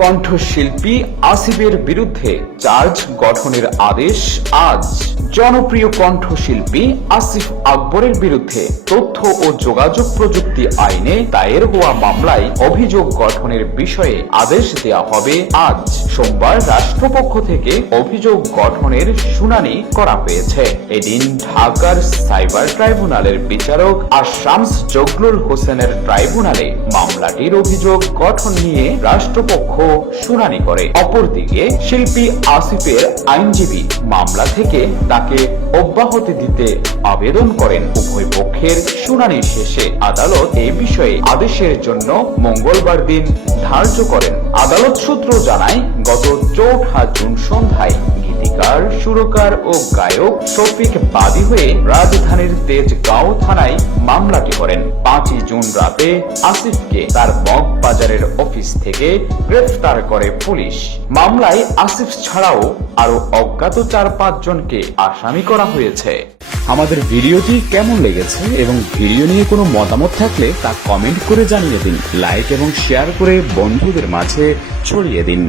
কণ্ঠশিল্পী আসিফের বিরুদ্ধে চার্জ গঠনের আদেশ আজ। জনপ্রিয় কণ্ঠশিল্পী আসিফ আকবরের বিরুদ্ধে তথ্য ও যোগাযোগ প্রযুক্তি আইনে দায়ের হওয়া মামলায় অভিযোগ গঠনের বিষয়ে আদেশ দেওয়া হবে আজ। সোমবার রাষ্ট্রপক্ষ থেকে অভিযোগ গঠনের শুনানি করা হয়েছে। এদিন ঢাকার সাইবার ট্রাইব্যুনালের বিচারক আর শামস জগলুল হোসেনের ট্রাইব্যুনালে মামলাটির অভিযোগ গঠন নিয়ে রাষ্ট্রপক্ষ শুনানি করে। অপরদিকে শিল্পী আসিফের আইনজীবী মামলা থেকে তাকে অব্যাহতি দিতে আবেদন করেন। উভয় পক্ষের শুনানি শেষে আদালত এ বিষয়ে আদেশের জন্য মঙ্গলবার দিন ধার্য করেন। আদালত সূত্র জানায় গত চৌঠা জুন সন্ধ্যায় গীতিকার, সুরকার ও গায়ক শফিক বাদী হয়ে রাজধানীর তেজগাঁও থানায় মামলাটি করেন। পাঁচই জুন রাতে আসিফকে তার মগবাজারের অফিস থেকে গ্রেফতার করে পুলিশ। মামলায় আসিফ ছাড়াও আরও অজ্ঞাত চার পাঁচ জনকে আসামি করা হয়েছে। আমাদের ভিডিওটি কেমন লেগেছে এবং ভিডিও নিয়ে কোনো মতামত থাকলে তা কমেন্ট করে জানিয়ে দিন। লাইক এবং শেয়ার করে বন্ধুদের মাঝে ছড়িয়ে দিন।